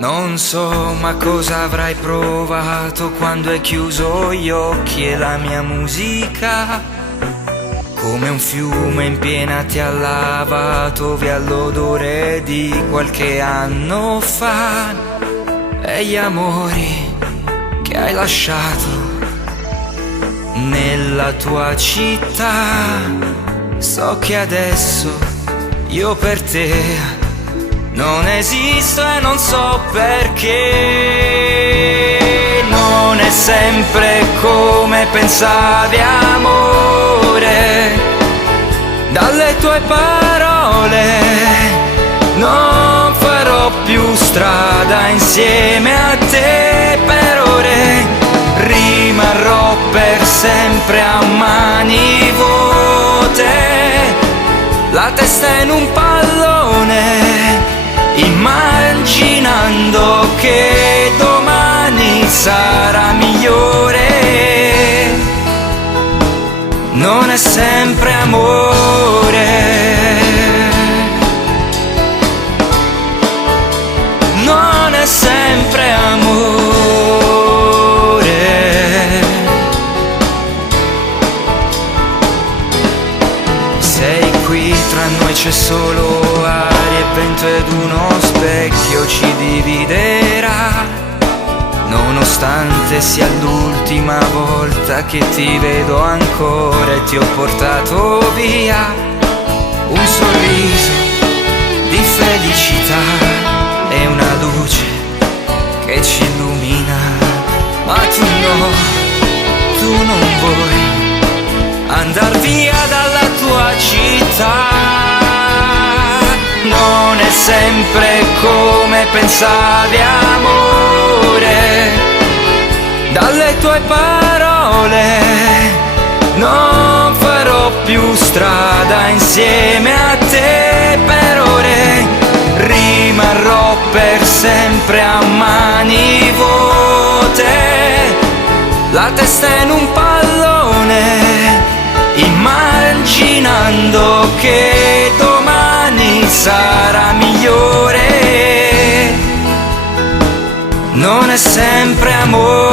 Non so ma cosa avrai provato quando hai chiuso gli occhi e la mia musica come un fiume in piena ti ha lavato via l'odore di qualche anno fa e gli amori che hai lasciato nella tua città. So che adesso io per te non esisto e non so perché. Non è sempre come pensavi, amore. Dalle tue parole non farò più strada insieme a te per ore. Rimarrò per sempre a mani vuote, la testa in un pallone, immaginando che domani sarà migliore. Non è sempre amore, non è sempre amore. Sei qui, tra noi c'è solo aria e vento ed uno specchio ci dividerà. Nonostante sia l'ultima volta che ti vedo ancora e ti ho portato via un sorriso di felicità e una luce che ci illumina. Ma tu no, tu non vuoi andar via dalla tua città. Non è sempre come pensavi, amore. Dalle tue parole non farò più strada insieme a te per ore. Rimarrò per sempre a mani vuote, la testa in un pallone, immaginando che domani sarà migliore. Non è sempre amore.